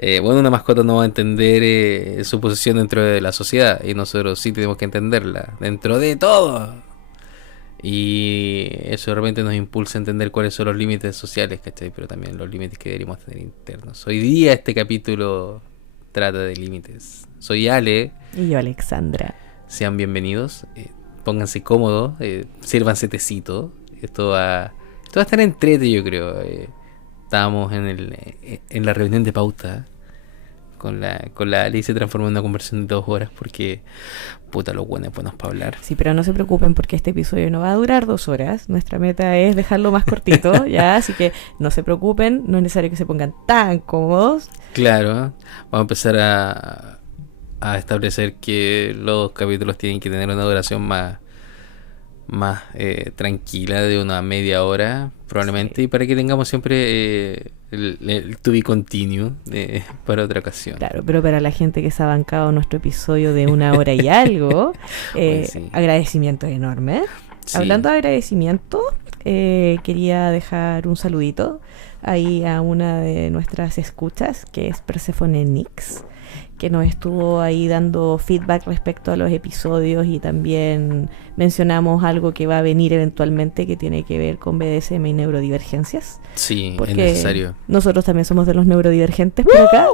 Bueno, una mascota no va a entender su posición dentro de la sociedad y nosotros sí tenemos que entenderla dentro de todo. Y eso realmente nos impulsa a entender cuáles son los límites sociales, ¿cachai? Pero también los límites que deberíamos tener internos. Hoy día este capítulo trata de límites. Soy Ale, Y yo, Alexandra. sean bienvenidos, pónganse cómodos, sírvanse tecito. Esto va a estar entrete, yo creo. Estábamos en la reunión de pauta con la Ale y se transformó en una conversación de 2 horas porque, puta, los buenos para hablar. Sí, pero no se preocupen porque este episodio no va a durar 2 horas. Nuestra meta es dejarlo más cortito, ¿ya? Así que no se preocupen, no es necesario que se pongan tan cómodos. Claro, vamos a empezar a establecer que los capítulos tienen que tener una duración más tranquila, de una media hora probablemente, Sí. y para que tengamos siempre el to be continue para otra ocasión. Claro, pero para la gente que se ha bancado nuestro episodio de 1 hora y algo, Oye, sí. agradecimiento enorme. Sí. Hablando de agradecimiento, quería dejar un saludito ahí a una de nuestras escuchas, que es Persephone Nix, que nos estuvo ahí dando feedback respecto a los episodios y también mencionamos algo que va a venir eventualmente que tiene que ver con BDSM y neurodivergencias. Sí, es Porque necesario. nosotros también somos de los neurodivergentes por acá.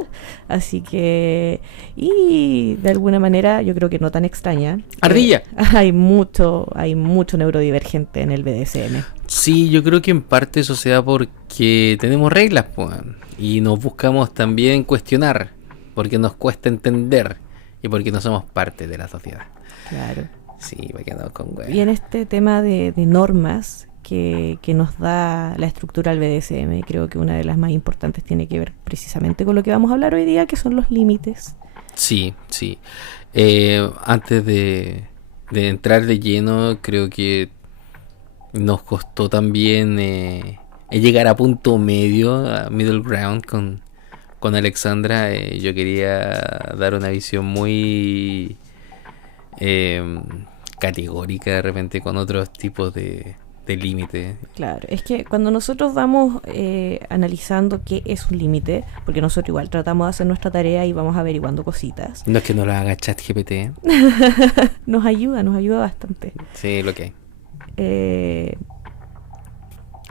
Así que, y de alguna manera, yo creo que no tan extraña. ¡Ardilla! Hay mucho neurodivergente en el BDSM. Sí, yo creo que en parte eso se da porque tenemos reglas, pues, y nos buscamos también cuestionar, porque nos cuesta entender y porque no somos parte de la sociedad. Claro. Sí, para que andamos con Y güey. en este tema de normas que nos da la estructura del BDSM, creo que una de las más importantes tiene que ver precisamente con lo que vamos a hablar hoy día, que son los límites. Sí, sí. Antes de entrar de lleno, creo que nos costó también llegar a punto medio, a middle ground con Alexandra. Yo quería dar una visión muy eh, categórica de repente con otros tipos de límites. Claro, es que cuando nosotros vamos analizando qué es un límite, porque nosotros igual tratamos de hacer nuestra tarea y vamos averiguando cositas, No es que no lo haga ChatGPT, nos ayuda bastante. sí, lo que hay. Eh,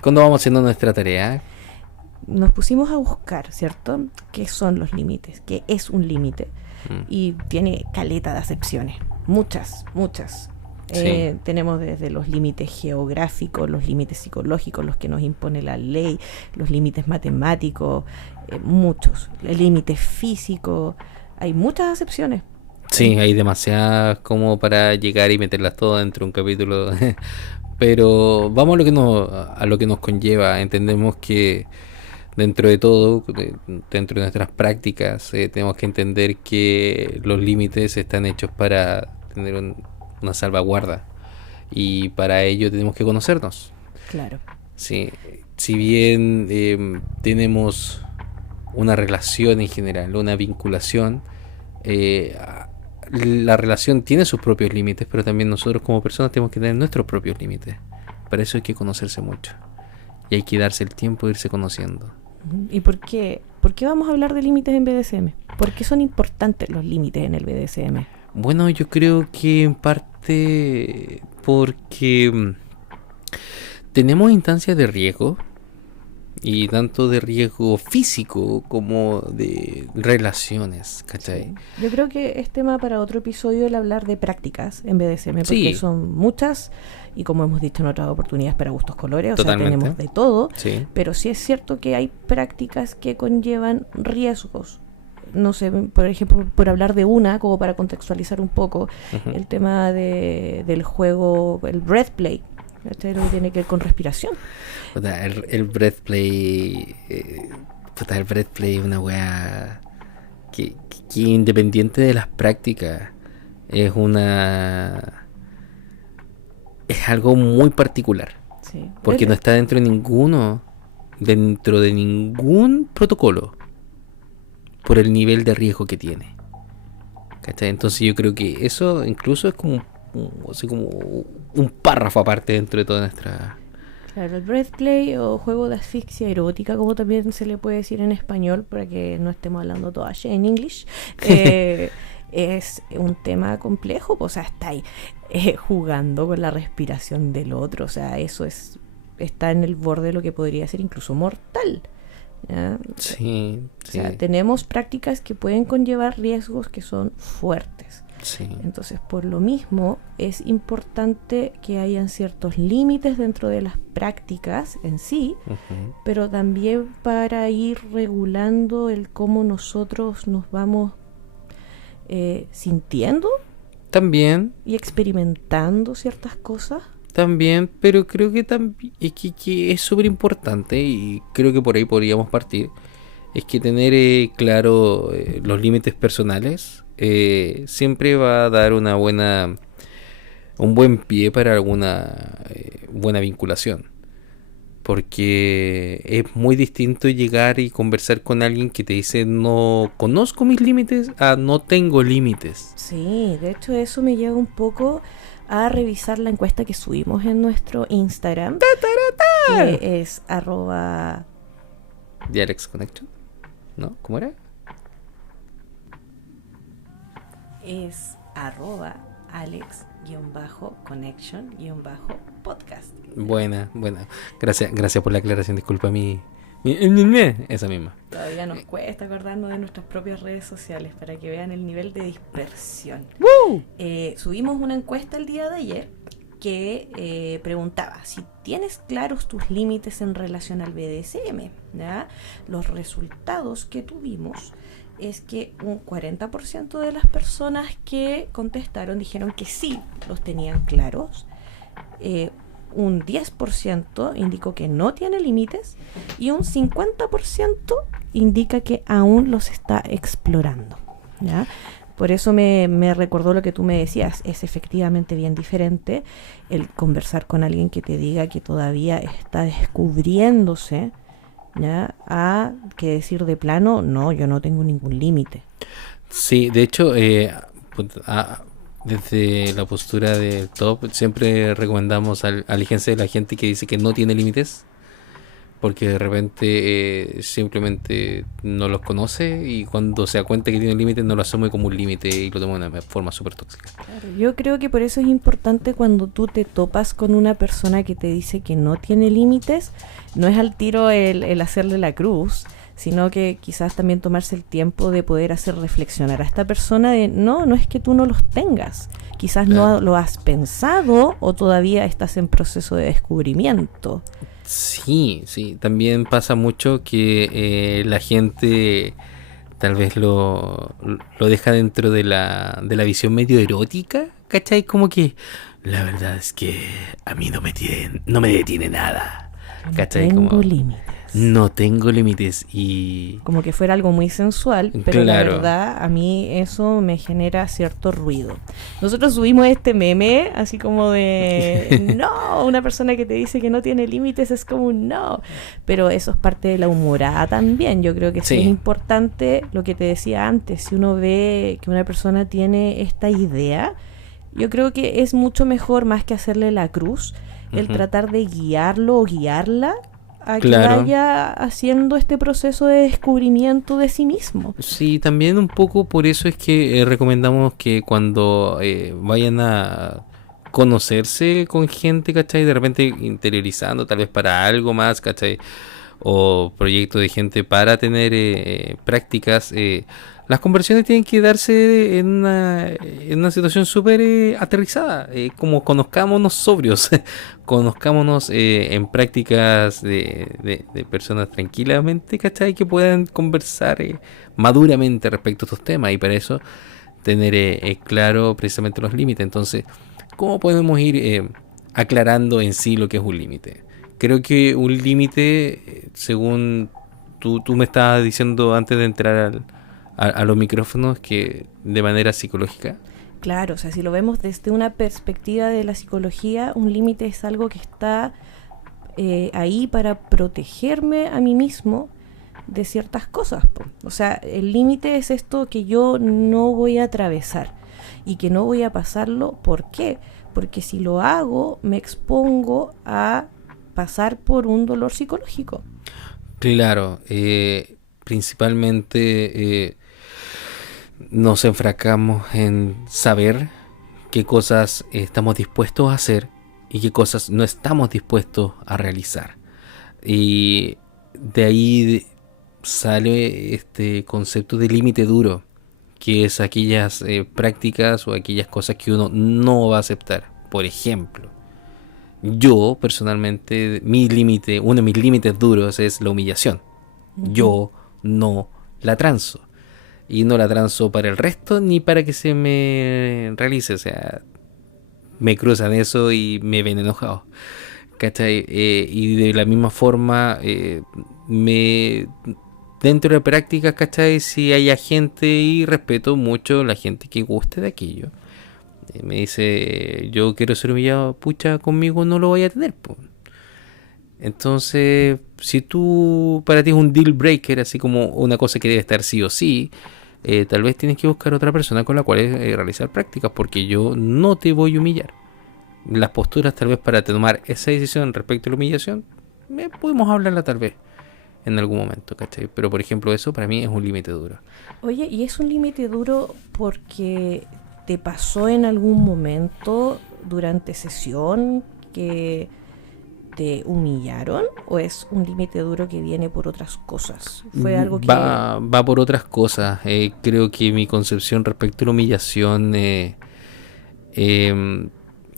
Cuando vamos haciendo nuestra tarea, Nos pusimos a buscar, ¿cierto? ¿Qué son los límites? ¿Qué es un límite? Y tiene caleta de acepciones, muchas. Sí. Tenemos desde los límites geográficos, los límites psicológicos, los que nos impone la ley, los límites matemáticos, muchos, el límite físico, hay muchas acepciones. Sí, hay demasiadas como para llegar y meterlas todas dentro de un capítulo. Pero vamos a lo que nos conlleva. Entendemos que dentro de todo, dentro de nuestras prácticas, tenemos que entender que los límites están hechos para tener una salvaguarda. Y para ello tenemos que conocernos. Claro. Sí, si bien tenemos una relación en general, una vinculación, eh, la relación tiene sus propios límites, pero también nosotros como personas tenemos que tener nuestros propios límites. Para eso hay que conocerse mucho. Y hay que darse el tiempo de irse conociendo. ¿Y por qué? ¿Por qué vamos a hablar de límites en BDSM? ¿Por qué son importantes los límites en el BDSM? Bueno, yo creo que en parte porque tenemos instancias de riesgo, y tanto de riesgo físico como de relaciones, ¿cachai? Sí. Yo creo que es tema para otro episodio el hablar de prácticas en BDSM, porque Sí. son muchas y como hemos dicho en otras oportunidades para gustos colores, o Totalmente. sea, tenemos de todo, Sí. pero sí es cierto que hay prácticas que conllevan riesgos. No sé, por ejemplo, por hablar de una, como para contextualizar un poco, Ujú. el tema del juego, el breathplay, ¿cachai? Lo que tiene que ver con respiración. Puta, el breathplay. Puta, el breathplay es una wea que independiente de las prácticas es una. Es algo muy particular. Sí. Porque no está dentro de ningún protocolo. Por el nivel de riesgo que tiene. ¿Cachai? Entonces yo creo que eso incluso es como así como un párrafo aparte dentro de toda nuestra Claro, el breathplay o juego de asfixia erótica, como también se le puede decir en español, para que no estemos hablando todas en English, es un tema complejo, pues, o sea, está ahí jugando con la respiración del otro, o sea, está en el borde de lo que podría ser incluso mortal. ¿Ya? Sí, O sí, sea, tenemos prácticas que pueden conllevar riesgos que son fuertes. sí. Entonces, por lo mismo, es importante que hayan ciertos límites dentro de las prácticas en sí, Ujú. pero también para ir regulando el cómo nosotros nos vamos sintiendo También, y experimentando ciertas cosas. también, pero creo que también que es súper importante y creo que por ahí podríamos partir. Es que tener claro los límites personales siempre va a dar un buen pie para alguna buena vinculación. Porque es muy distinto llegar y conversar con alguien que te dice no conozco mis límites a no tengo límites. Sí, de hecho eso me lleva un poco a revisar la encuesta que subimos en nuestro Instagram, que es Dialects Connection, ¿no? ¿Cómo era? arroba alex-connection-podcast. Buena, buena. Gracias por la aclaración. Disculpa esa misma. Todavía nos cuesta acordarnos de nuestras propias redes sociales para que vean el nivel de dispersión. Subimos una encuesta el día de ayer que preguntaba si tienes claros tus límites en relación al BDSM, ¿ya? Los resultados que tuvimos es que un 40% de las personas que contestaron dijeron que sí los tenían claros, un 10% indicó que no tiene límites y un 50% indica que aún los está explorando, ¿ya? Por eso me recordó lo que tú me decías, es efectivamente bien diferente el conversar con alguien que te diga que todavía está descubriéndose, ¿ya? A que decir de plano, no, yo no tengo ningún límite. Sí, de hecho, desde la postura del top, siempre recomendamos alejarse de la gente que dice que no tiene límites, porque de repente simplemente no los conoce y cuando se da cuenta que tiene límites no lo asume como un límite y lo toma de una forma súper tóxica. Claro, yo creo que por eso es importante cuando tú te topas con una persona que te dice que no tiene límites, no es al tiro el hacerle la cruz, sino que quizás también tomarse el tiempo de poder hacer reflexionar a esta persona de no es que tú no los tengas, quizás Claro. no lo has pensado o todavía estás en proceso de descubrimiento. Sí, sí, también pasa mucho que la gente tal vez lo deja dentro de la visión medio erótica, ¿cachai? Como que la verdad es que a mí no me detiene nada, Yo no ¿cachai? tengo Como límites. no tengo límites y Como que fuera algo muy sensual, pero la claro, verdad a mí eso me genera cierto ruido. Nosotros subimos este meme así como de no, una persona que te dice que no tiene límites es como un no, pero eso es parte de la humorada también. Yo creo que sí es sí, importante lo que te decía antes, si uno ve que una persona tiene esta idea, yo creo que es mucho mejor más que hacerle la cruz, el ujú, tratar de guiarlo o guiarla a que claro. vaya haciendo este proceso de descubrimiento de sí mismo. Sí, también un poco por eso es que recomendamos que cuando vayan a conocerse con gente, ¿cachai? De repente interiorizando tal vez para algo más, ¿cachai? O proyectos de gente para tener prácticas, las conversiones tienen que darse en una situación súper aterrizada, como conozcámonos sobrios, conozcámonos en prácticas de personas tranquilamente, ¿cachai? Que puedan conversar maduramente respecto a estos temas y para eso tener claro precisamente los límites. Entonces, ¿cómo podemos ir aclarando en sí lo que es un límite? Creo que un límite, según tú me estabas diciendo antes de entrar a los micrófonos, que de manera psicológica. Claro, o sea, si lo vemos desde una perspectiva de la psicología, un límite es algo que está ahí para protegerme a mí mismo de ciertas cosas, po. O sea, el límite es esto que yo no voy a atravesar y que no voy a pasarlo. ¿Por qué? Porque si lo hago, me expongo a pasar por un dolor psicológico. Claro, principalmente nos enfrascamos en saber qué cosas estamos dispuestos a hacer y qué cosas no estamos dispuestos a realizar. Y de ahí sale este concepto de límite duro, que es aquellas prácticas o aquellas cosas que uno no va a aceptar. Por ejemplo, yo personalmente, uno de mis límites duros es la humillación. Yo no la transo. Y no la transo para el resto ni para que se me realice. O sea, me cruzan eso y me ven enojado. ¿Cachai? Y de la misma forma, me dentro de prácticas, ¿cachai? Si hay gente y respeto mucho la gente que guste de aquello. Me dice, yo quiero ser humillado, pucha, conmigo no lo voy a tener, po. Entonces, si tú para ti es un deal breaker, así como una cosa que debe estar sí o sí, tal vez tienes que buscar otra persona con la cual realizar prácticas, porque yo no te voy a humillar. Las posturas tal vez para tomar esa decisión respecto a la humillación, podemos hablarla tal vez en algún momento, ¿cachai? Pero por ejemplo eso para mí es un límite duro. Oye, ¿y es un límite duro porque te pasó en algún momento durante sesión que te humillaron? ¿O es un límite duro que viene por otras cosas? ¿Fue algo que...? Va por otras cosas. Creo que mi concepción respecto a la humillación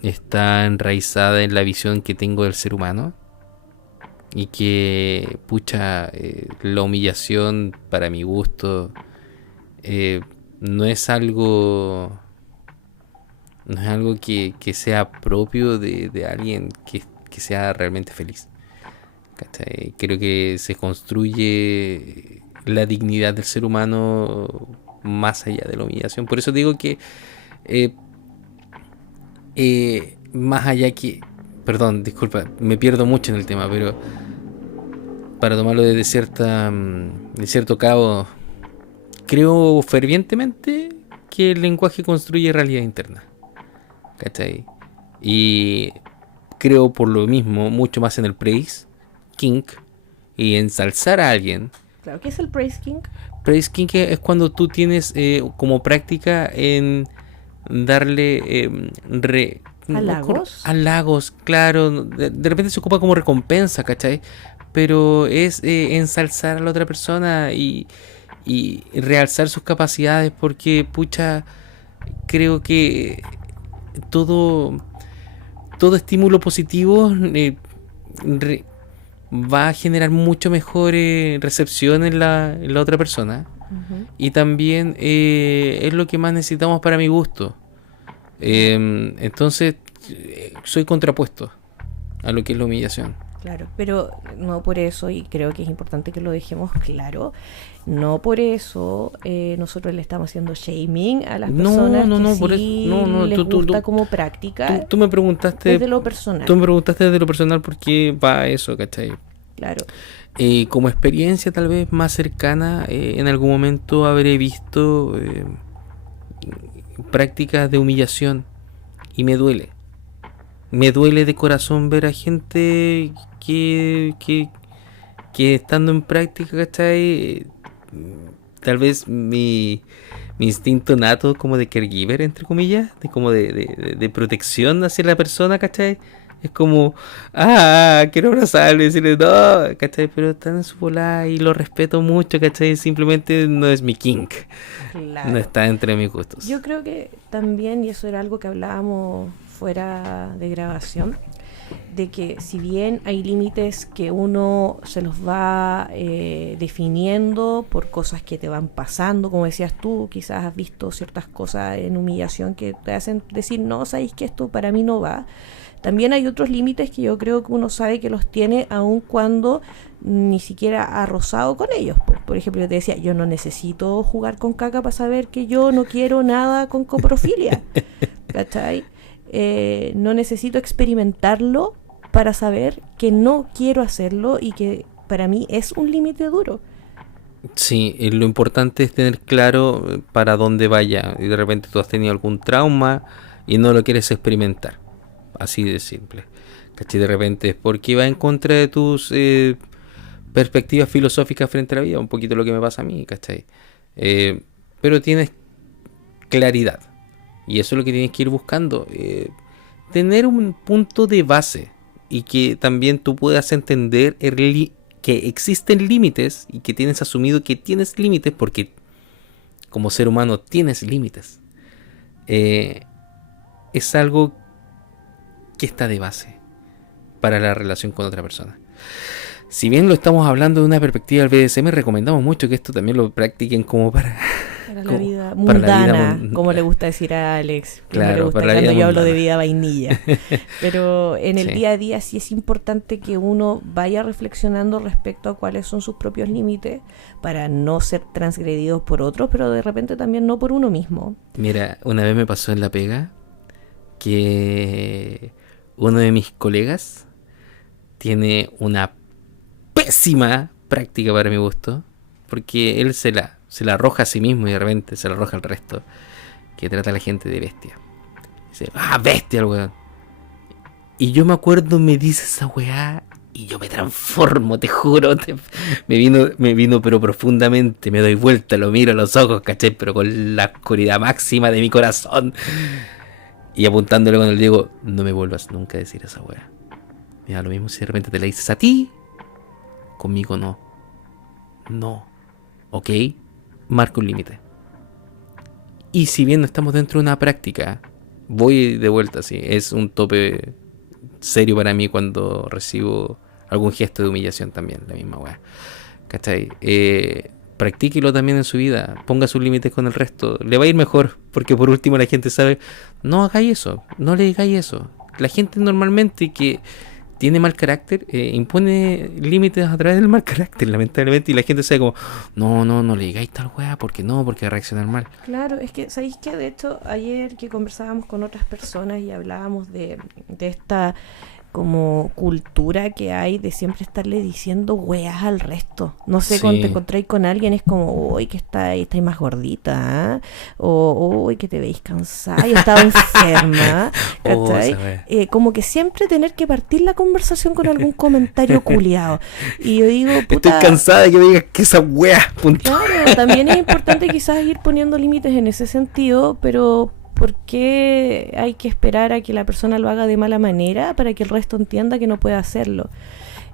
está enraizada en la visión que tengo del ser humano. Y que, pucha, la humillación, para mi gusto, no es algo. No es algo que sea propio de alguien que sea realmente feliz. ¿Cachai? Creo que se construye la dignidad del ser humano más allá de la humillación. Por eso digo que eh, más allá que... Perdón, disculpa, me pierdo mucho en el tema, pero para tomarlo de cierto cabo, creo fervientemente que el lenguaje construye realidad interna. ¿Cachai? Y creo por lo mismo mucho más en el praise king y ensalzar a alguien. Claro, ¿qué es el praise king? Praise king es cuando tú tienes como práctica en darle ¿Halagos? halagos, claro. De repente se ocupa como recompensa, ¿cachai? Pero es ensalzar a la otra persona y realzar sus capacidades, porque, pucha, creo que todo, todo estímulo positivo re- va a generar mucho mejor recepción en la otra persona. Ujú. Y también es lo que más necesitamos para mi gusto. Entonces, soy contrapuesto a lo que es la humillación. Claro, pero no por eso, y creo que es importante que lo dejemos claro, no por eso nosotros le estamos haciendo shaming a las personas que por eso, sí no, les gusta como práctica tú me preguntaste, desde lo personal. tú me preguntaste desde lo personal por qué va eso, ¿cachai? Claro, Como experiencia tal vez más cercana, en algún momento habré visto prácticas de humillación y me duele. Me duele de corazón ver a gente que estando en práctica, ¿cachai? Tal vez mi instinto nato como de caregiver, entre comillas, de como de protección hacia la persona, ¿cachai? Es como, quiero abrazarle y decirle, no, ¿cachai? Pero están en su volada y lo respeto mucho, ¿cachai? Simplemente no es mi kink, claro. no está entre mis gustos. Yo creo que también, y eso era algo que hablábamos fuera de grabación, de que si bien hay límites que uno se los va definiendo por cosas que te van pasando, como decías tú, quizás has visto ciertas cosas en humillación que te hacen decir, no, sabéis que esto para mí no va. También hay otros límites que yo creo que uno sabe que los tiene aun cuando ni siquiera ha rozado con ellos. Por ejemplo, yo te decía, yo no necesito jugar con caca para saber que yo no quiero nada con coprofilia. ¿Cachai? No necesito experimentarlo para saber que no quiero hacerlo y que para mí es un límite duro. Sí, lo importante es tener claro para dónde vaya. Y de repente tú has tenido algún trauma y no lo quieres experimentar. Así de simple. ¿cachai? De repente es porque va en contra de tus perspectivas filosóficas frente a la vida, un poquito lo que me pasa a mí, ¿cachai? Pero tienes claridad, y eso es lo que tienes que ir buscando, tener un punto de base, y que también tú puedas entender que existen límites, y que tienes asumido que tienes límites, porque como ser humano tienes límites. Es algo que está de base para la relación con otra persona. Si bien lo estamos hablando de una perspectiva del BDSM, recomendamos mucho que esto también lo practiquen como para la vida mundana, como le gusta decir a Alex. Claro, le gusta para la cuando vida yo hablo de mundana. vida vainilla. Pero en el Sí. día a día sí es importante que uno vaya reflexionando respecto a cuáles son sus propios límites para no ser transgredidos por otros, pero de repente también no por uno mismo. Mira, una vez me pasó en la pega que uno de mis colegas tiene una pésima práctica para mi gusto, porque él se la arroja a sí mismo y de repente se la arroja al resto, que trata a la gente de bestia. Dice, bestia el weón. Y yo me acuerdo, me dice esa weá y yo me transformo, te juro. Me vino pero profundamente, me doy vuelta, lo miro a los ojos, ¿cachai? Pero con la oscuridad máxima de mi corazón. Y apuntándole con el digo, no me vuelvas nunca a decir esa weá. Mira, lo mismo si de repente te la dices a ti, conmigo no. No. ¿Ok? Marca un límite. Y si bien no estamos dentro de una práctica, voy de vuelta, sí. Es un tope serio para mí cuando recibo algún gesto de humillación también, la misma weá. ¿Cachai? Practíquelo también en su vida. Ponga sus límites con el resto. Le va a ir mejor, porque por último la gente sabe, no hagáis eso, no le digáis eso. La gente normalmente que tiene mal carácter, impone límites a través del mal carácter, lamentablemente, y la gente sabe como, no le digáis tal weá, porque va a reaccionar mal. Claro, es que, ¿sabéis qué? De hecho, ayer que conversábamos con otras personas y hablábamos de esta como cultura que hay de siempre estarle diciendo weas al resto. No sé, cuando te Sí. encontráis con alguien es como, uy, que estáis más gordita, ¿eh? O uy, que te veis cansada, yo estaba enferma, ¿cachai? Esa weá. Como que siempre tener que partir la conversación con algún comentario culiado. Y yo digo, Estoy puta, cansada de que me digas que esa weá, punto. claro, también es importante quizás ir poniendo límites en ese sentido, pero ¿por qué hay que esperar a que la persona lo haga de mala manera para que el resto entienda que no puede hacerlo?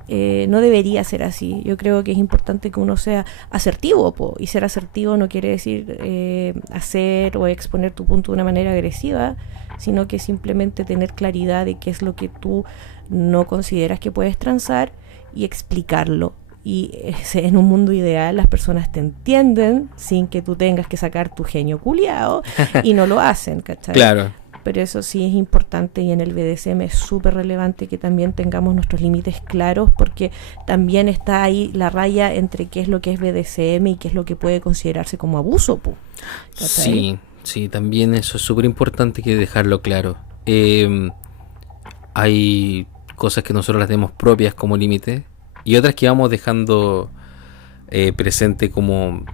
No debería ser así. Yo creo que es importante que uno sea asertivo, po. Y ser asertivo no quiere decir hacer o exponer tu punto de una manera agresiva, sino que simplemente tener claridad de qué es lo que tú no consideras que puedes transar y explicarlo. Y en un mundo ideal las personas te entienden sin que tú tengas que sacar tu genio culiao y no lo hacen, ¿cachai? Claro. Pero eso sí es importante, y en el BDSM es súper relevante que también tengamos nuestros límites claros, porque también está ahí la raya entre qué es lo que es BDSM y qué es lo que puede considerarse como abuso, ¿cachai? Sí, también eso es súper importante que dejarlo claro. Hay cosas que nosotros las tenemos propias como límite y otras que vamos dejando presente como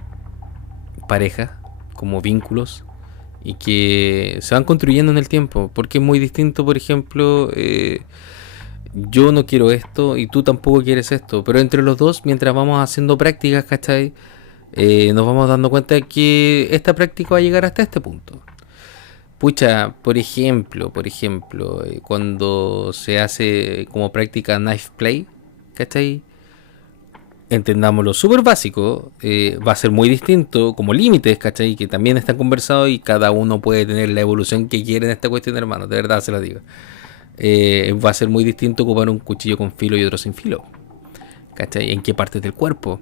pareja, como vínculos, y que se van construyendo en el tiempo, porque es muy distinto, por ejemplo, yo no quiero esto y tú tampoco quieres esto, pero entre los dos, mientras vamos haciendo prácticas, ¿cachai? Nos vamos dando cuenta de que esta práctica va a llegar hasta este punto. Pucha, por ejemplo, cuando se hace como práctica knife play, ¿cachai? Entendámoslo súper básico, va a ser muy distinto como límites, ¿cachai? Que también están conversados y cada uno puede tener la evolución que quiere en esta cuestión, hermano, de verdad se lo digo. Va a ser muy distinto ocupar un cuchillo con filo y otro sin filo, ¿cachai? En qué partes del cuerpo.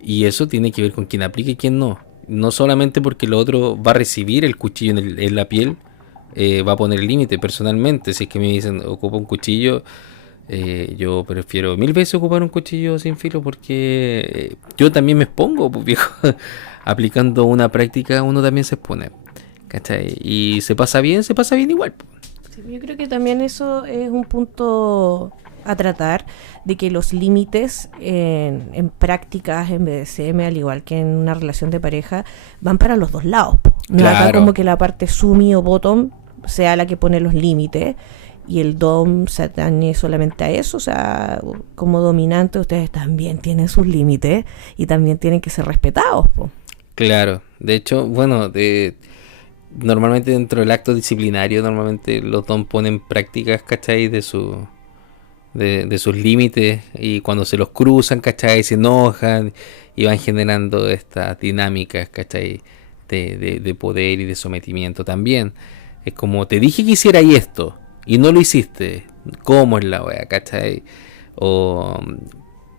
Y eso tiene que ver con quién aplica y quién no. No solamente porque el otro va a recibir el cuchillo en la piel, va a poner el límite. Personalmente, si es que me dicen ocupa un cuchillo, yo prefiero 1000 veces ocupar un cuchillo sin filo, porque yo también me expongo, pues, viejo. Aplicando una práctica uno también se expone, ¿cachai? Y se pasa bien igual, pues. Sí, yo creo que también eso es un punto a tratar, de que los límites en prácticas en BDSM, al igual que en una relación de pareja, van para los dos lados, po. No es acá Claro. como que la parte sumi o bottom sea la que pone los límites, y el dom se atañe solamente a eso. O sea, como dominante ustedes también tienen sus límites y también tienen que ser respetados, po. Claro, de hecho, bueno, normalmente dentro del acto disciplinario, normalmente los don ponen prácticas, ¿cachai? De sus límites, y cuando se los cruzan, ¿cachai? Se enojan y van generando estas dinámicas, ¿cachai? De poder y de sometimiento también. Es como, te dije que hiciera esto y no lo hiciste. ¿Cómo es la wea, cachai? O,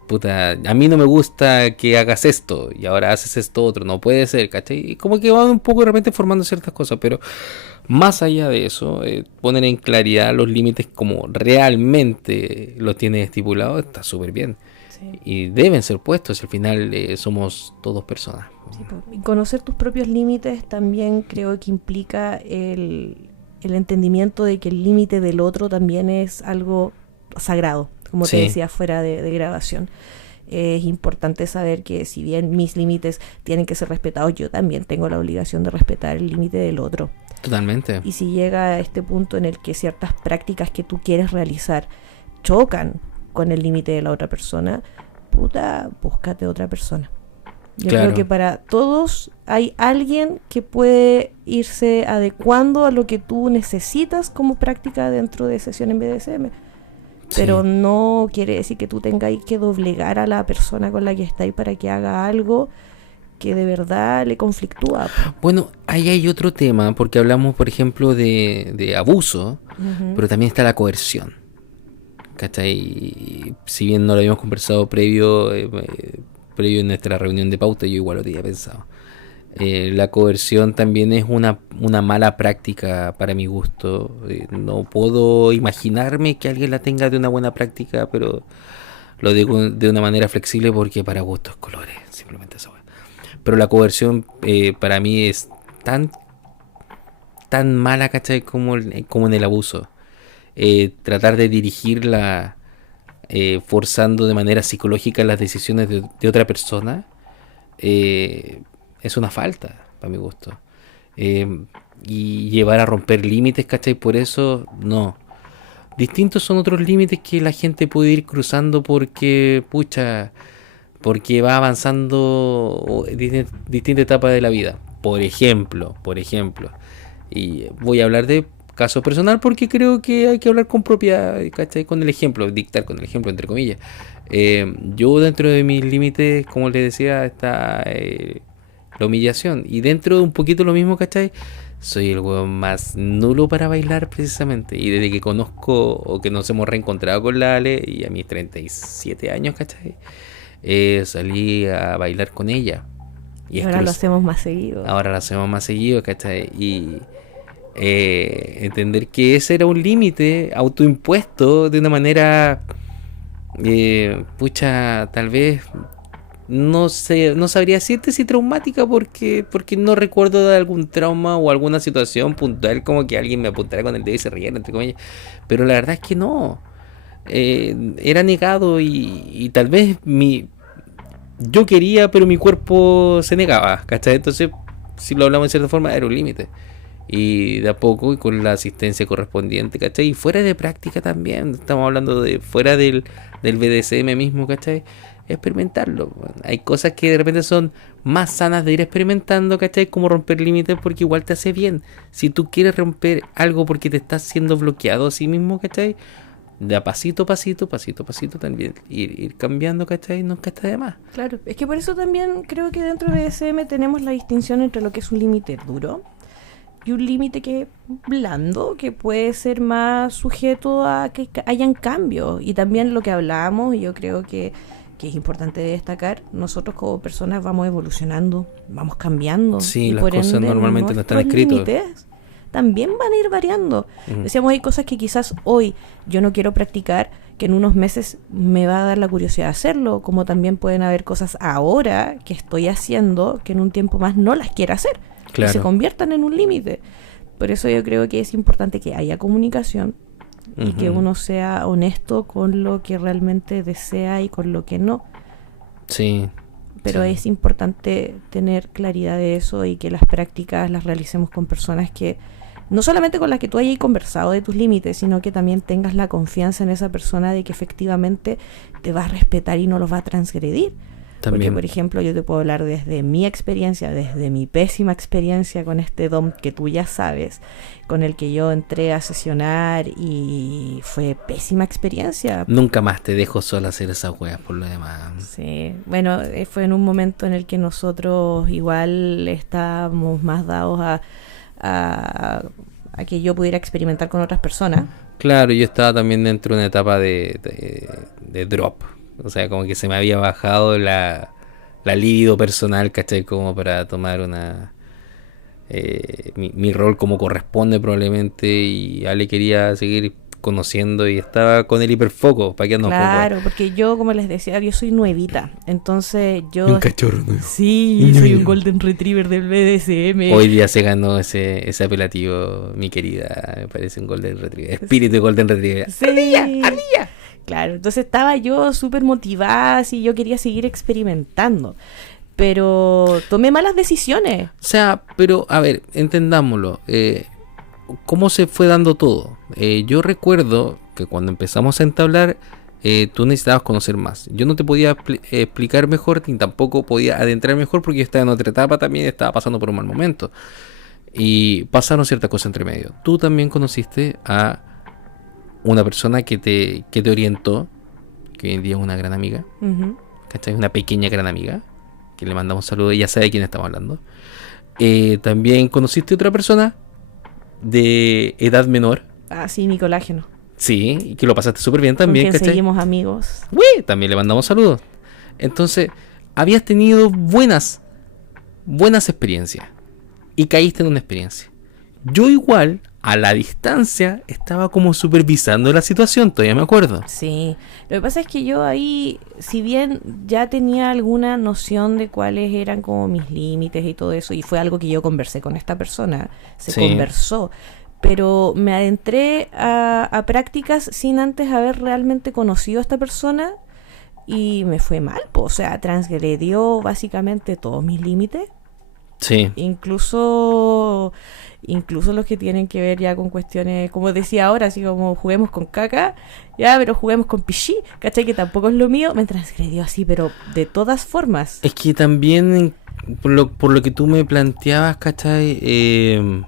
puta, a mí no me gusta que hagas esto y ahora haces esto otro. No puede ser, cachai. Y como que van un poco de repente formando ciertas cosas, pero más allá de eso, poner en claridad los límites como realmente lo tiene estipulado, está súper bien. Sí. Y deben ser puestos, al final somos todos personas. Sí, po. Y conocer tus propios límites también creo que implica el entendimiento de que el límite del otro también es algo sagrado, como te Sí, decía fuera de grabación. Es importante saber que si bien mis límites tienen que ser respetados, yo también tengo la obligación de respetar el límite del otro. totalmente. Y si llega a este punto en el que ciertas prácticas que tú quieres realizar chocan con el límite de la otra persona, puta, búscate otra persona. Yo creo Claro, que para todos hay alguien que puede irse adecuando a lo que tú necesitas como práctica dentro de sesión en BDSM. Pero sí. no quiere decir que tú tengáis que doblegar a la persona con la que estáis para que haga algo que de verdad le conflictúa, po. Bueno, ahí hay otro tema, porque hablamos, por ejemplo, de abuso, Ujú. pero también está la coerción. ¿Cachai? Y si bien no lo habíamos conversado previo en nuestra reunión de pauta, yo igual lo tenía pensado. La coerción también es una mala práctica para mi gusto. No puedo imaginarme que alguien la tenga de una buena práctica, pero lo digo de una manera flexible porque para gustos colores, simplemente eso. Pero la coerción para mí es tan mala, ¿cachai? Como en el abuso. Tratar de dirigirla forzando de manera psicológica las decisiones de otra persona eh, es una falta, para mi gusto. Eh, y llevar a romper límites, ¿cachai? Por eso, no. Distintos son otros límites que la gente puede ir cruzando porque, pucha, porque va avanzando distintas etapas de la vida. Por ejemplo, y voy a hablar de caso personal porque creo que hay que hablar con propiedad, ¿cachai? Con el ejemplo, dictar con el ejemplo, entre comillas. Yo dentro de mis límites, como les decía, está la humillación. Y dentro de un poquito lo mismo, ¿cachai? Soy el weón más nulo para bailar precisamente. Y desde que conozco o que nos hemos reencontrado con la Ale, y a mis 37 años, ¿cachai? Salí a bailar con ella. Y Y ahora lo hacemos más seguido. ahora lo hacemos más seguido, ¿cachai? Y entender que ese era un límite autoimpuesto de una manera, pucha, tal vez no sé, no sabría decirte si traumática porque no recuerdo de algún trauma o alguna situación puntual como que alguien me apuntara con el dedo y se riera, entre comillas. Pero la verdad es que no. Era negado y tal vez yo quería, pero mi cuerpo se negaba, ¿cachai? Entonces, si lo hablamos de cierta forma, era un límite. Y de a poco, y con la asistencia correspondiente, ¿cachai? Y fuera de práctica también, estamos hablando de fuera del BDSM mismo, ¿cachai? Experimentarlo. Hay cosas que de repente son más sanas de ir experimentando, ¿cachai? Como romper límites porque igual te hace bien. Si tú quieres romper algo porque te estás siendo bloqueado a sí mismo, ¿cachai? De a pasito, pasito también. Ir cambiando, ¿cachai? Nunca está de más. Claro, es que por eso también creo que dentro de BDSM tenemos la distinción entre lo que es un límite duro y un límite que es blando, que puede ser más sujeto a que hayan cambios. Y también lo que hablábamos, y yo creo que es importante destacar, nosotros como personas vamos evolucionando, vamos cambiando. Sí, Y las por cosas ende normalmente no están nuestros escritos. límites también van a ir variando. Ujú. Decíamos, hay cosas que quizás hoy yo no quiero practicar, que en unos meses me va a dar la curiosidad de hacerlo, como también pueden haber cosas ahora que estoy haciendo que en un tiempo más no las quiera hacer y se Claro. conviertan en un límite. Por eso yo creo que es importante que haya comunicación y que Ujú. uno sea honesto con lo que realmente desea y con lo que no. Sí. Pero Sí. es importante tener claridad de eso y que las prácticas las realicemos con personas que no solamente con la que tú hayas conversado de tus límites, sino que también tengas la confianza en esa persona de que efectivamente te va a respetar y no los va a transgredir. Porque, También. por ejemplo, yo te puedo hablar desde mi experiencia, desde mi pésima experiencia con este dom que tú ya sabes, con el que yo entré a sesionar y fue pésima experiencia. Nunca más te dejo sola hacer esas weas por lo demás. Sí, bueno, fue en un momento en el que nosotros igual estábamos más dados a que yo pudiera experimentar con otras personas. Claro, yo estaba también dentro de una etapa de drop. O sea, como que se me había bajado la libido personal, ¿cachai? Como para tomar mi rol como corresponde probablemente. Y Ale quería seguir conociendo y estaba con el hiperfoco. ¿Para qué no? Claro, porque yo, como les decía, yo soy nuevita. Entonces yo... Un cachorro nuevo. Sí, soy un Golden Retriever del BDSM. Hoy día se ganó ese apelativo, mi querida. Me parece un Golden Retriever. Espíritu de Golden Retriever. Sí. ¡Ardilla! Claro, entonces estaba yo súper motivada, así yo quería seguir experimentando. Pero tomé malas decisiones. O sea, pero a ver, entendámoslo. ¿Cómo se fue dando todo? Yo recuerdo que cuando empezamos a entablar, tú necesitabas conocer más. Yo no te podía explicar mejor, ni tampoco podía adentrar mejor porque yo estaba en otra etapa también, estaba pasando por un mal momento. Y pasaron ciertas cosas entre medio. Tú también conociste a una persona que te orientó, que hoy en día es una gran amiga, ¿cachai? Una pequeña gran amiga, que le mandamos saludos, ella sabe de quién estamos hablando. También conociste a otra persona de edad menor. Ah, sí, mi colágeno. Sí, y que lo pasaste súper bien también, con quien ¿cachai? seguimos amigos. ¡Uy! También le mandamos saludos. Entonces, habías tenido buenas experiencias y caíste en una experiencia. Yo igual, a la distancia, estaba como supervisando la situación, todavía me acuerdo. Sí, lo que pasa es que yo ahí, si bien ya tenía alguna noción de cuáles eran como mis límites y todo eso, y fue algo que yo conversé con esta persona, se Sí. conversó, pero me adentré a prácticas sin antes haber realmente conocido a esta persona y me fue mal, po. O sea, transgredió básicamente todos mis límites. Sí. Incluso los que tienen que ver ya con cuestiones, como decía ahora, así como juguemos con caca, ya, pero juguemos con pichí, ¿cachai? Que tampoco es lo mío, me transgredió así, pero de todas formas. Es que también, por lo que tú me planteabas, ¿cachai?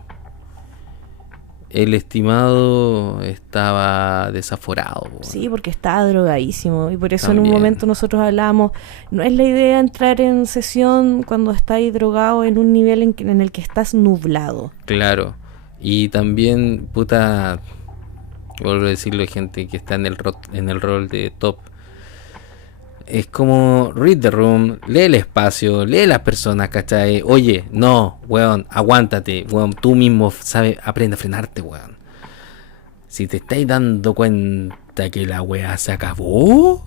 El estimado estaba desaforado. Po. Sí, porque estaba drogadísimo y por eso en También. un momento nosotros hablábamos, no es la idea entrar en sesión cuando estáis drogado en un nivel en el que estás nublado. Claro. Y también, puta, vuelvo a decirlo, gente que está en el rol de top. Es como read the room, lee el espacio, lee las personas, ¿cachai? Oye, no, weón, aguántate, weón, tú mismo sabes, aprende a frenarte, weón. Si te estáis dando cuenta que la weá se acabó,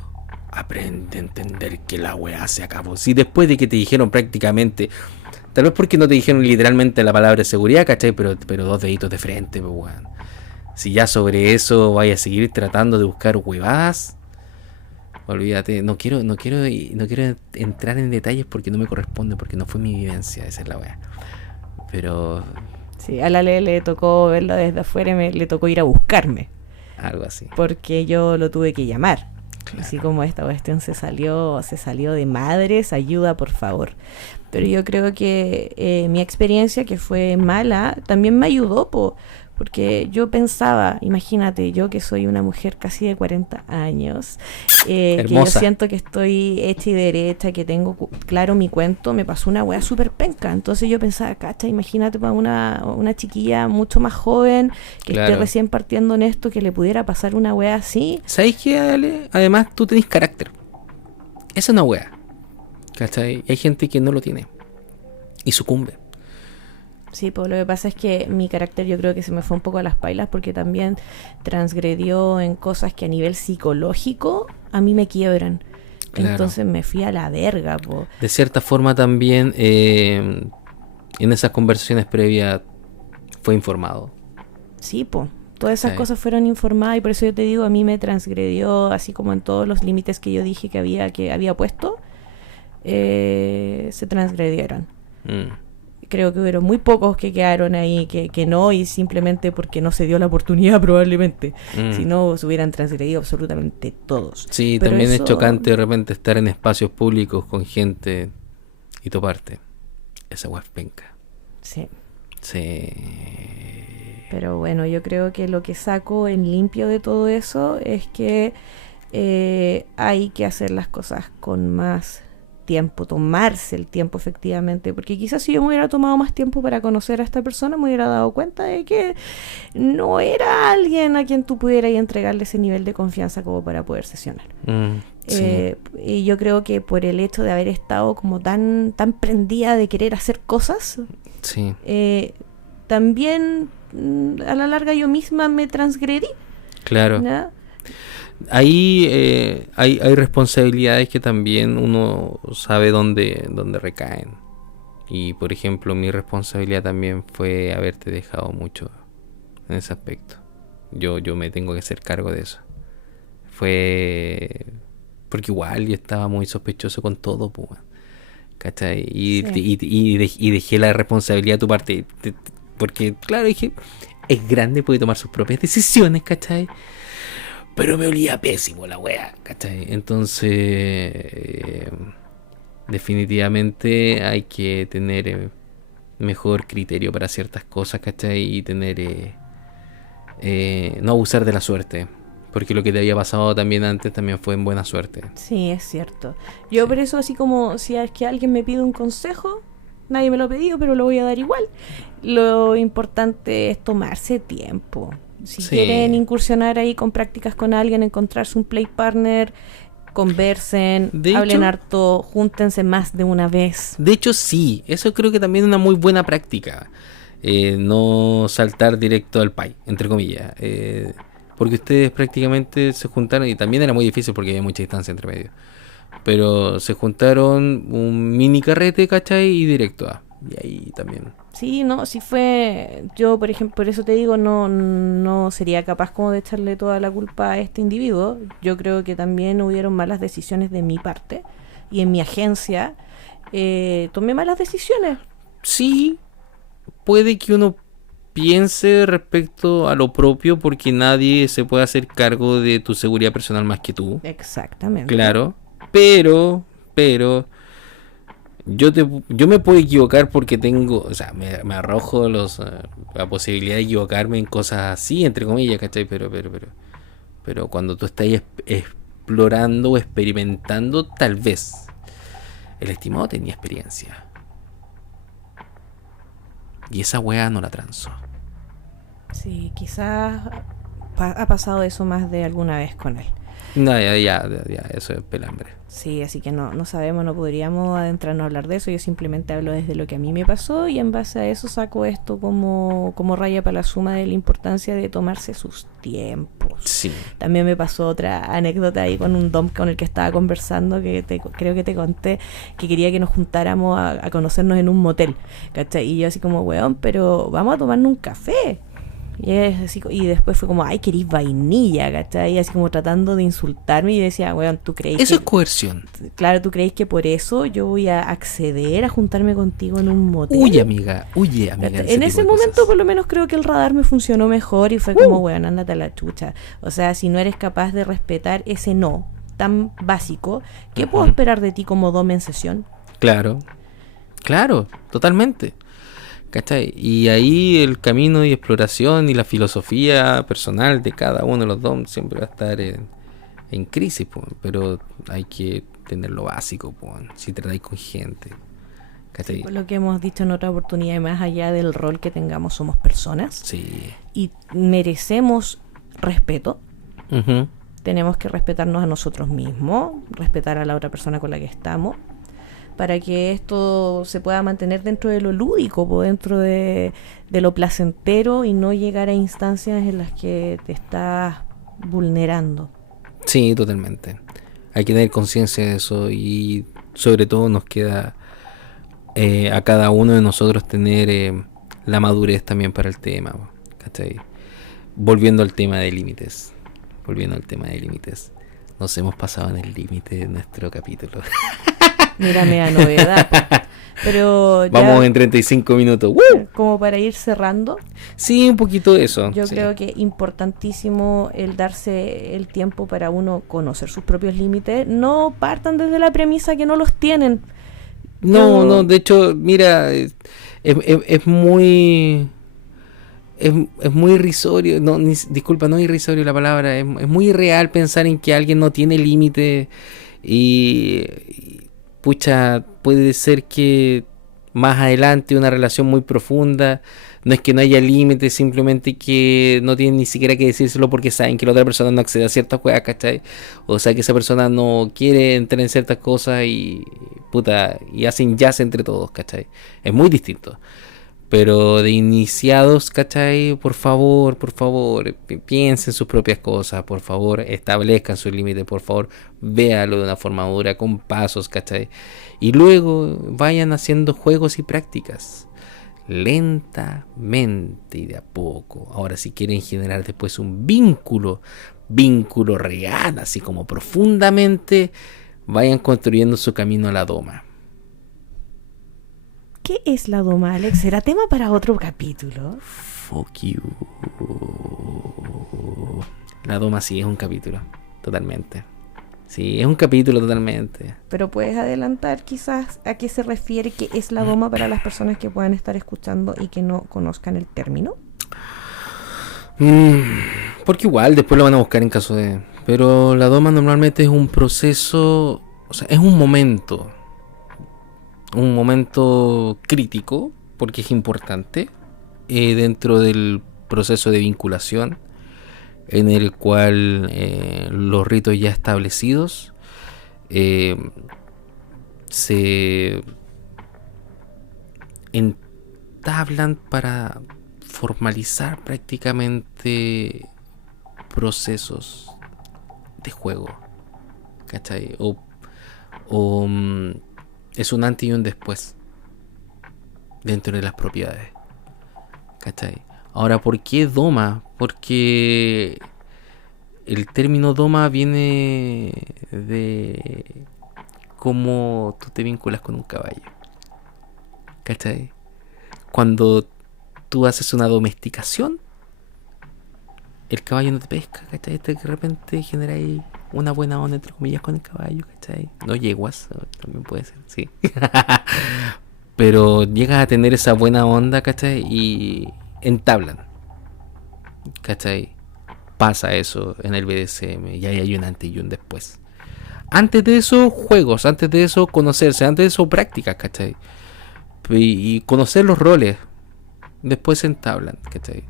aprende a entender que la weá se acabó. Si después de que te dijeron prácticamente, tal vez porque no te dijeron literalmente la palabra de seguridad, ¿cachai? Pero 2 deditos de frente, pues, weón. Si ya sobre eso vayas a seguir tratando de buscar huevadas, olvídate, no quiero entrar en detalles porque no me corresponde, porque no fue mi vivencia, esa es la weá. Pero Sí, a la le tocó verlo desde afuera y le tocó ir a buscarme, algo así. porque yo lo tuve que llamar. Claro. Así como esta cuestión se salió de madres, ayuda por favor. Pero yo creo que mi experiencia, que fue mala, también me ayudó, porque yo pensaba, imagínate, yo que soy una mujer casi de 40 años, que yo Hermosa. siento que estoy hecha y derecha, que tengo claro mi cuento, me pasó una wea súper penca. Entonces yo pensaba, cacha, imagínate para una chiquilla mucho más joven, que esté Claro. recién partiendo en esto, que le pudiera pasar una wea así. ¿Sabéis qué, Ale? Además, tú tenés carácter. Esa es una wea. ¿Cachai? Hay gente que no lo tiene. Y sucumbe. Sí, pues lo que pasa es que mi carácter yo creo que se me fue un poco a las pailas porque también transgredió en cosas que a nivel psicológico a mí me quiebran. Claro. Entonces me fui a la verga, po. De cierta forma también, en esas conversaciones previas, fue informado. Sí, pues. Todas esas Sí. cosas fueron informadas y por eso yo te digo, a mí me transgredió, así como en todos los límites que yo dije que había puesto, se transgredieron. creo que hubieron muy pocos que quedaron ahí, que no, y simplemente porque no se dio la oportunidad probablemente. Si no, se hubieran transgredido absolutamente todos. Sí, Pero también eso, es chocante de repente estar en espacios públicos con gente y toparte. Esa weá es penca. sí. Sí. Pero bueno, yo creo que lo que saco en limpio de todo eso es que hay que hacer las cosas con más tiempo, tomarse el tiempo efectivamente, porque quizás si yo me hubiera tomado más tiempo para conocer a esta persona, me hubiera dado cuenta de que no era alguien a quien tú pudieras entregarle ese nivel de confianza como para poder sesionar. Sí. Y yo creo que por el hecho de haber estado como tan prendida de querer hacer cosas, Sí. también a la larga yo misma me transgredí, Claro. ¿no? Ahí hay responsabilidades que también uno sabe dónde recaen. Y por ejemplo, mi responsabilidad también fue haberte dejado mucho en ese aspecto. Yo me tengo que hacer cargo de eso. Fue porque igual yo estaba muy sospechoso con todo, pues. ¿Cachai? Sí. Y dejé la responsabilidad a tu parte. Porque, claro, dije, es grande, puede tomar sus propias decisiones, ¿cachai? Pero me olía pésimo la wea, ¿cachai? Entonces, definitivamente hay que tener mejor criterio para ciertas cosas, ¿cachai? Y tener, no abusar de la suerte. Porque lo que te había pasado también antes también fue en buena suerte. Sí, es cierto. Yo Sí. por eso así como si es que alguien me pide un consejo, nadie me lo ha pedido, pero lo voy a dar igual. Lo importante es tomarse tiempo. Si Sí. quieren incursionar ahí con prácticas con alguien, encontrarse un play partner, conversen, De hablen hecho- harto, júntense más de una vez. De hecho, sí, eso creo que también es una muy buena práctica. No saltar directo al pay, entre comillas. Porque ustedes prácticamente se juntaron, y también era muy difícil porque había mucha distancia entre medio. Pero se juntaron un mini carrete, ¿cachai? Y directo a. Y ahí también. Sí, no, si fue, yo por ejemplo, por eso te digo, no sería capaz como de echarle toda la culpa a este individuo. Yo creo que también hubieron malas decisiones de mi parte y en mi agencia tomé malas decisiones. Sí, puede que uno piense respecto a lo propio porque nadie se puede hacer cargo de tu seguridad personal más que tú. Exactamente. Claro. Pero yo me puedo equivocar porque tengo, o sea, me arrojo la posibilidad de equivocarme en cosas así, entre comillas, ¿cachai? Pero cuando tú estás explorando o experimentando, tal vez el estimado tenía experiencia. Y esa wea no la transó. Sí, quizás ha pasado eso más de alguna vez con él. No, ya, eso es pelambre. Sí, así que no sabemos, no podríamos adentrarnos a hablar de eso. Yo simplemente hablo desde lo que a mí me pasó y en base a eso saco esto como raya para la suma de la importancia de tomarse sus tiempos. Sí. También me pasó otra anécdota ahí con un dom con el que estaba conversando, que creo que te conté, que quería que nos juntáramos a conocernos en un motel, ¿cachai? Y yo así como, weón, pero vamos a tomarnos un café. Y, es así, y después fue como, ay, querís vainilla, ¿cachai? Y así como tratando de insultarme y yo decía, weón, ¿tú crees Eso que, es coerción. claro, tú crees que por eso yo voy a acceder a juntarme contigo en un motel? Huye, amiga. En ese momento por lo menos creo que el radar me funcionó mejor y fue como, weón, ándate a la chucha. O sea, si no eres capaz de respetar ese no tan básico, ¿qué puedo esperar de ti como dome en sesión? Claro, totalmente. ¿Cachai? Y ahí el camino y exploración y la filosofía personal de cada uno de los DOM siempre va a estar en crisis, po, pero hay que tener lo básico, po, si tratáis con gente. ¿Cachai? Por lo que hemos dicho en otra oportunidad, más allá del rol que tengamos, somos personas Sí. y merecemos respeto. Ujú. Tenemos que respetarnos a nosotros mismos, respetar a la otra persona con la que estamos, para que esto se pueda mantener dentro de lo lúdico, dentro de lo placentero y no llegar a instancias en las que te estás vulnerando. Sí, totalmente. Hay que tener conciencia de eso y sobre todo nos queda a cada uno de nosotros tener la madurez también para el tema, ¿cachai? Volviendo al tema de límites. Nos hemos pasado en el límite de nuestro capítulo. Mira, me da novedad. Pero Vamos ya en 35 minutos. ¡Woo! como para ir cerrando, Sí, un poquito de eso. yo Sí. creo que es importantísimo el darse el tiempo para uno conocer sus propios límites. No partan desde la premisa que no los tienen. No, no, Yo, de hecho, mira, es muy... Es muy irrisorio, no, disculpa, no es irrisorio la palabra, es muy irreal pensar en que alguien no tiene límite pucha, puede ser que más adelante una relación muy profunda, no es que no haya límites, simplemente que no tienen ni siquiera que decírselo porque saben que la otra persona no accede a ciertas cosas, ¿cachai? O sea que esa persona no quiere entrar en ciertas cosas y puta, y hacen jazz entre todos, ¿cachai? Es muy distinto. Pero de iniciados, ¿cachai? Por favor, piensen sus propias cosas, por favor, establezcan sus límites, por favor, véalo de una forma dura, con pasos, ¿cachai? Y luego vayan haciendo juegos y prácticas, lentamente y de a poco. Ahora, si quieren generar después un vínculo real, así como profundamente, vayan construyendo su camino a la doma. ¿qué es la doma, Alex? ¿Será tema para otro capítulo? Fuck you. La doma sí es un capítulo, totalmente. Sí, es un capítulo totalmente. Pero puedes adelantar quizás a qué se refiere, qué es la doma para las personas que puedan estar escuchando y que no conozcan el término. Porque igual después lo van a buscar en caso de... Pero la doma normalmente es un proceso, o sea, es un momento crítico, porque es importante, dentro del proceso de vinculación, en el cual los ritos ya establecidos se entablan para formalizar prácticamente procesos de juego, ¿cachai? O es un antes y un después dentro de las propiedades, ¿cachai? Ahora, ¿por qué doma? Porque el término doma viene de cómo tú te vinculas con un caballo, ¿cachai? Cuando tú haces una domesticación, el caballo no te pesca, ¿cachai? De repente genera ahí una buena onda, entre comillas, con el caballo, ¿cachai? No yeguas, también puede ser, sí. Pero llegas a tener esa buena onda, ¿cachai? Y entablan, ¿cachai? Pasa eso en el BDSM y ahí hay un antes y un después. Antes de eso, juegos, antes de eso, conocerse, antes de eso, prácticas, ¿cachai? Y conocer los roles, después se entablan, ¿cachai?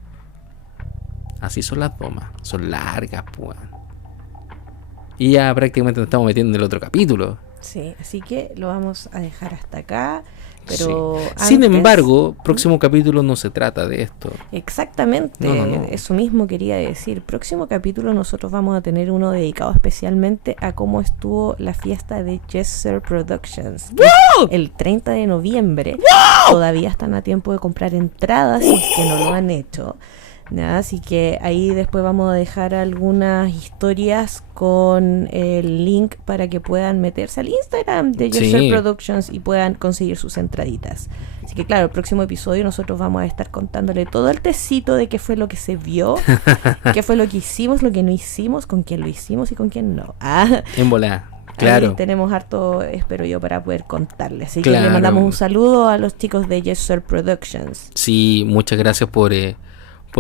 Así son las domas, son largas, pues. Y ya prácticamente nos estamos metiendo en el otro capítulo. Sí, así que lo vamos a dejar hasta acá. Pero sí. antes, Sin embargo, próximo capítulo no se trata de esto. Exactamente, no. Eso mismo quería decir. Próximo capítulo nosotros vamos a tener uno dedicado especialmente a cómo estuvo la fiesta de Jesser Productions. El 30 de noviembre. Todavía están a tiempo de comprar entradas si es que no lo han hecho. Nada, así que ahí después vamos a dejar algunas historias con el link para que puedan meterse al Instagram de Jesser Productions y puedan conseguir sus entraditas. Así que claro, el próximo episodio nosotros vamos a estar contándole todo el tecito de qué fue lo que se vio, qué fue lo que hicimos, lo que no hicimos, con quién lo hicimos y con quién no. En volada. Claro. Ahí tenemos harto, espero yo, para poder contarles. Así que le mandamos un saludo a los chicos de Jesser Productions. Sí, muchas gracias por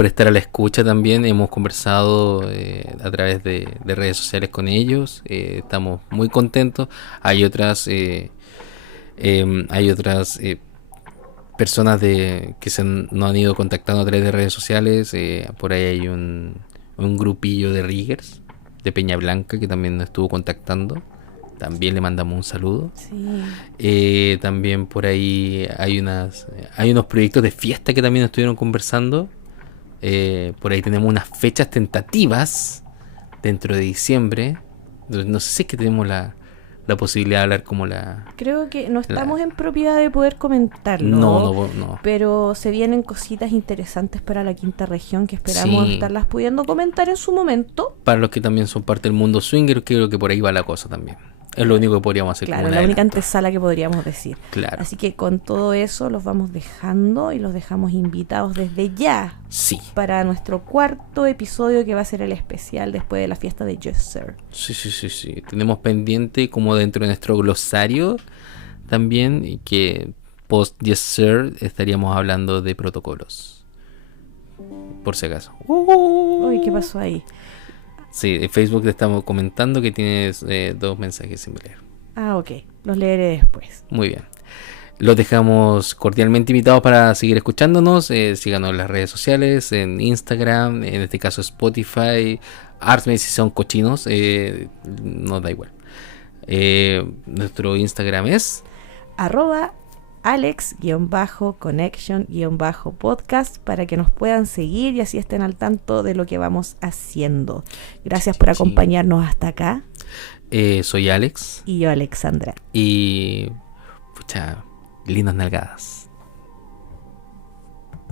estar a la escucha también. Hemos conversado a través de redes sociales con ellos. Estamos muy contentos. Hay otras personas que nos han ido contactando a través de redes sociales. Por ahí hay un grupillo de riggers de Peña Blanca que también nos estuvo contactando. También le mandamos un saludo. Sí. También por ahí hay unos proyectos de fiesta que también estuvieron conversando. Por ahí tenemos unas fechas tentativas dentro de diciembre. No sé si es que tenemos la posibilidad de hablar como la... Creo que no estamos en propiedad de poder comentarlo. No. Pero se vienen cositas interesantes para la quinta región que esperamos estarlas pudiendo comentar en su momento. Para los que también son parte del mundo swinger, creo que por ahí va la cosa también. Es lo único que podríamos hacer. Claro, como un la única adelanto. antesala que podríamos decir. Claro. Así que con todo eso los vamos dejando y los dejamos invitados desde ya Sí. para nuestro cuarto episodio que va a ser el especial después de la fiesta de Yes Sir. Sí. Tenemos pendiente como dentro de nuestro glosario también y que post Yes Sir estaríamos hablando de protocolos. Por si acaso. Uy, ¿qué pasó ahí? Sí, en Facebook te estamos comentando que tienes 2 mensajes sin leer. Ah, ok. Los leeré después. Muy bien. Los dejamos cordialmente invitados para seguir escuchándonos. Síganos en las redes sociales, en Instagram, en este caso Spotify. Artsme si son cochinos, nos da igual. Nuestro Instagram es @alex_connection_podcast para que nos puedan seguir y así estén al tanto de lo que vamos haciendo. Gracias por acompañarnos hasta acá. Soy Alex. Y yo, Alexandra. Y... pucha, lindas nalgadas.